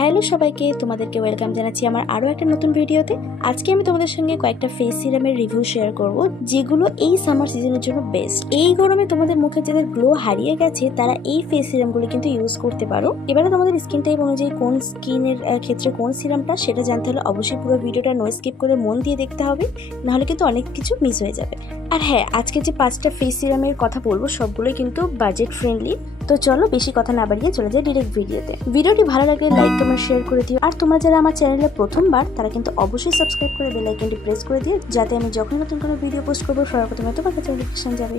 Hello সবাইকে, তোমাদেরকে welcome জানাচ্ছি আমার আরও একটা নতুন ভিডিওতে। আজকে আমি তোমাদের সঙ্গে কয়েকটা ফেস সিরামের রিভিউ শেয়ার করব, যেগুলো এই সামার সিজনের জন্য বেস্ট। এই গরমে তোমাদের মুখে যাদের গ্লো হারিয়ে গেছে তারা এই ফেস সিরামগুলো কিন্তু ইউজ করতে পারো। এবারে তোমাদের স্কিন টাইপ অনুযায়ী কোন স্কিনের ক্ষেত্রে কোন সিরামটা সেটা জানতে হলে অবশ্যই পুরো ভিডিওটা নো স্কিপ করে মন দিয়ে দেখতে হবে, নাহলে কিন্তু অনেক কিছু মিস হয়ে যাবে। আর হ্যাঁ, আজকে যে 5টা ফেস সিরামের কথা বলবো সবগুলোই কিন্তু বাজেট ফ্রেন্ডলি। তো চলো বেশি কথা না বাড়িয়ে চলে যাই ডিরেক্ট ভিডিওতে। ভিডিওটি ভালো লাগলে লাইক কমেন্ট শেয়ার করে দিও। আর তোমরা যারা আমার চ্যানেলে প্রথমবার তারা কিন্তু অবশ্যই সাবস্ক্রাইব করে বেল আইকনটি প্রেস করে দিও, যাতে আমি যখন নতুন কোনো ভিডিও পোস্ট করবো সবার প্রথমে তোমার কাছে নোটিফিকেশন যাবে।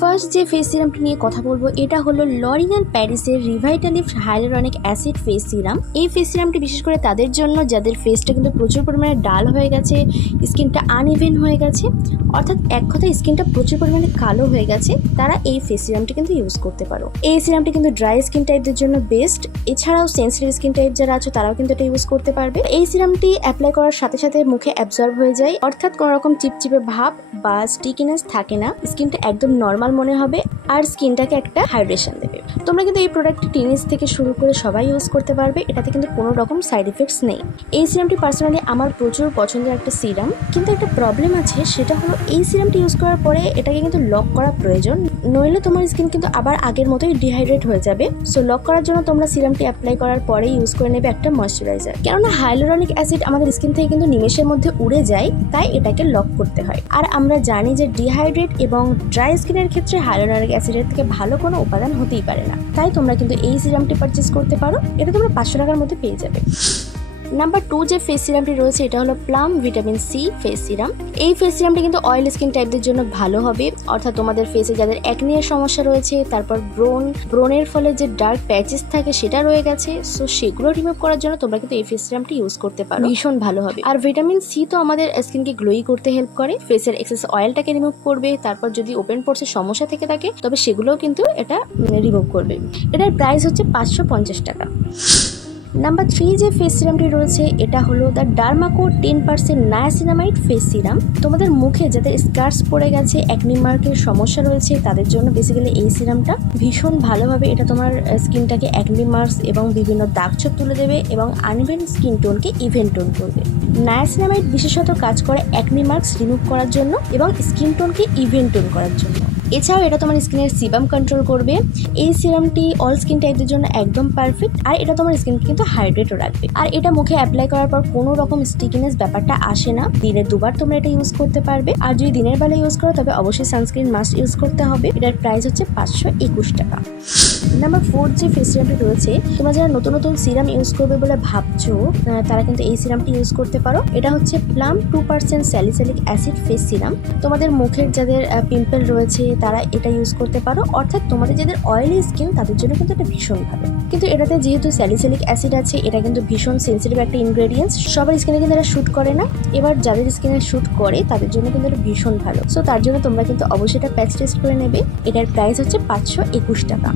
ফার্স্ট যে ফেস সিরামটি নিয়ে কথা বলবো এটা হলো লরিয়াল প্যারিসের রিভাইটালিফট হাইয়ালুরনিক অ্যাসিড ফেস সিরাম। এই ফেস সিরামটি বিশেষ করে তাদের জন্য যাদের ফেসটা কিন্তু প্রচুর পরিমাণে ডাল হয়ে গেছে, স্কিনটা আনইভেন হয়ে গেছে, অর্থাৎ এক কথায় স্কিনটা প্রচুর পরিমাণে কালো হয়ে গেছে, তারা এই ফেস সিরামটি কিন্তু ইউজ করতে পারো। এই সিরামটি কিন্তু ড্রাই স্কিন টাইপদের জন্য বেস্ট। এছাড়াও সেন্সিটিভ স্কিন টাইপ যারা আছে তারাও কিন্তু এটা ইউজ করতে পারবে। এই সিরামটি অ্যাপ্লাই করার সাথে সাথে মুখে অ্যাবজর্ব হয়ে যায়, অর্থাৎ কোনো রকম চিপচিপে ভাব বা স্টিকিনেস থাকে না, স্কিনটা একদম নর্মাল মনে হবে আর স্কিনটাকে একটা হাইড্রেশন দেবে। তোমরা কিন্তু এই প্রোডাক্টটি টিনেজ থেকে শুরু করে সবাই ইউজ করতে পারবে, এটাতে কিন্তু কোনো রকম সাইড এফেক্টস নেই। এই সিরামটি পার্সোনালি আমার প্রচুর পছন্দের একটা সিরাম, কিন্তু একটা প্রবলেম আছে, সেটা হলো এই সিরামটি ইউজ করার পরে এটাকে কিন্তু লক করা প্রয়োজন, নইলে তোমার স্কিন কিন্তু আবার আগের মতোই ডিহাইড্রেট হয়ে যাবে। সো লক করার জন্য তোমরা সিরামটি অ্যাপ্লাই করার পরে ইউজ করে নেবে একটা ময়শ্চারাইজার, কেননা হাইয়ালুরনিক অ্যাসিড আমাদের স্কিন থেকে কিন্তু নিমেষের মধ্যে উড়ে যায়, তাই এটাকে লক করতে হয়। আর আমরা জানি যে ডিহাইড্রেট এবং ড্রাই স্কিনের ক্ষেত্রে হাইয়ালুরনিক অ্যাসিডের থেকে ভালো কোনো উপাদান হতেই পারে না, তাই তোমরা কিন্তু এই সিরামটি পারচেস করতে পারো। এটা তোমরা 500 টাকার মধ্যে পেয়ে যাবে। নাম্বার 2 যে ফেস সিরামটি রয়েছে এটা হলো plum vitamin C face serum. এই ফেস সিরামটি কিন্তু অয়েল স্কিন টাইপদের জন্য ভালো হবে, অর্থাৎ তোমাদের ফেসে যাদের অ্যাকনির সমস্যা রয়েছে, তারপর ব্রণের ফলে যে ডার্ক প্যাচেস থাকে সেটা রয়ে গেছে, সো সেগুলো রিমুভ করার জন্য তোমরা কিন্তু এই ফেস সিরামটি ইউজ করতে পারো, ভীষণ ভালো হবে। আর ভিটামিন সি তো আমাদের স্কিনকে গ্লোই করতে হেল্প করে, ফেসের এক্সেস অয়েলটাকে রিমুভ করবে, তারপর যদি ওপেন পোরসের সমস্যা থেকে থাকে তবে সেগুলোও কিন্তু এটা রিমুভ করবে। এটার প্রাইস হচ্ছে 550 টাকা। নাম্বার 3 যে ফেস সিরামটি রয়েছে এটা হলো the Derma Co 10% niacinamide face serum. তোমাদের মুখে যাদের স্কার্স পড়ে গেছে, অ্যাকনি মার্কের সমস্যা রয়েছে, তাদের জন্য বেসিক্যালি এই সিরামটা ভীষণ ভালোভাবে এটা তোমার স্কিনটাকে অ্যাকনি মার্কস এবং বিভিন্ন দাগ ছোপ তুলে দেবে এবং আনইভেন স্কিন টোনকে ইভেন টোন করবে। নায়াসিনামাইড বিশেষত কাজ করে অ্যাকনি মার্কস রিমুভ করার জন্য এবং স্কিন টোনকে ইভেন টোন করার জন্য। এছাড়াও এটা তোমার স্কিনের সিবাম কন্ট্রোল করবে। এই সিরামটি অল স্কিন টাইপদের জন্য একদম পারফেক্ট, আর এটা তোমার স্কিনকে কিন্তু হাইড্রেটও রাখবে। আর এটা মুখে অ্যাপ্লাই করার পর কোনো রকম স্টিকিনেস ব্যাপারটা আসে না। দিনে 2বার তোমরা এটা ইউজ করতে পারবে, আর যদি দিনের বেলা ইউজ করো তবে অবশ্যই সানস্ক্রিন মাস্ট ইউজ করতে হবে। এটার প্রাইস হচ্ছে 521 টাকা। নাম্বার 4 যে ফেস সিরামটি রয়েছে, তোমরা যারা নতুন নতুন সিরাম ইউজ করবে বলে ভাবছো তারা কিন্তু এই সিরামটি ইউজ করতে পারো। এটা হচ্ছে plum 2% salicylic acid face serum. তোমাদের মুখের যাদের পিম্পল রয়েছে তারা এটা ইউজ করতে পারো, অর্থাৎ তোমাদের যাদের অয়েলি স্কিন তাদের জন্য কিন্তু এটা ভীষণ ভালো। কিন্তু এটাতে যেহেতু স্যালিসাইলিক অ্যাসিড আছে, এটা কিন্তু ভীষণ সেন্সিটিভ একটা ইনগ্রেডিয়েন্টস, সবার স্কিনে কিন্তু এটা শ্যুট করে না। এবার যাদের স্কিনে শ্যুট করে তাদের জন্য কিন্তু এটা ভীষণ ভালো, সো তার জন্য তোমরা কিন্তু অবশ্যই এটা প্যাচ টেস্ট করে নেবে। এটার প্রাইস হচ্ছে 521 টাকা।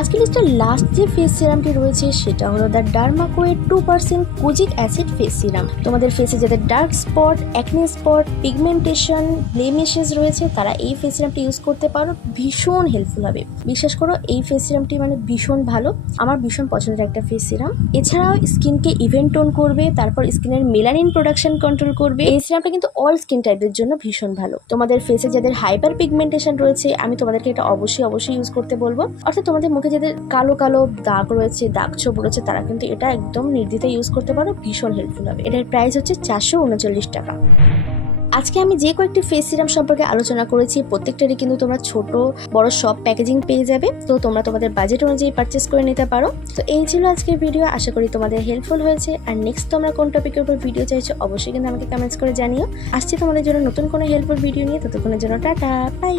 আজকে লিস্টের লাস্ট যে ফেস সিরামটি রয়েছে সেটা হলো দ্য ডার্মাকোয়ের 2% কোজিক অ্যাসিড ফেস সিরাম। তোমাদের ফেসে যাদের dark spot, acne spot, pigmentation, blemishes রয়েছে তারা এই ফেস সিরামটি ইউজ করতে পারো, ভীষণ হেল্পফুল হবে। বিশ্বাস করো এই ফেস সিরামটি মানে ভীষণ ভালো, আমার ভীষণ পছন্দের একটা ফেস সিরাম। এছাড়াও স্কিনকে ইভেন টোন করবে, তারপর স্কিনের মেলানিন প্রোডাকশন কন্ট্রোল করবে। এই সিরামটা কিন্তু অল স্কিন টাইপের জন্য ভীষণ ভালো। তোমাদের ফেসে যাদের হাইপার পিগমেন্টেশন রয়েছে আমি তোমাদেরকে এটা অবশ্যই ইউজ করতে বলবো, অর্থাৎ তোমাদের মুখে যাদের কালো কালো দাগ রয়েছে, দাগ ছোপ রয়েছে, তারা কিন্তু এটা একদম নির্দ্বিধায় ইউজ করতে পারো, ভীষণ হেল্পফুল হবে। এটার প্রাইস হচ্ছে 439 টাকা। আজকে আমি যে কয়েকটি ফেস সিরাম সম্পর্কে আলোচনা করেছি প্রত্যেকটারই কিন্তু তোমরা ছোট বড় সব প্যাকেজিং পেয়ে যাবে, তো তোমরা তোমাদের বাজেট অনুযায়ী পারচেস করে নিতে পারো। তো এই ছিল আজকের ভিডিও, আশা করি তোমাদের হেল্পফুল হয়েছে। আর নেক্সট তোমরা কোন টপিকের উপর ভিডিও চাইছো অবশ্যই কিন্তু আমাকে কমেন্টস করে জানিও। আসছি তোমাদের জন্য নতুন কোনো হেল্পফুল ভিডিও নিয়ে, ততক্ষণের জন্য টাটা, বাই।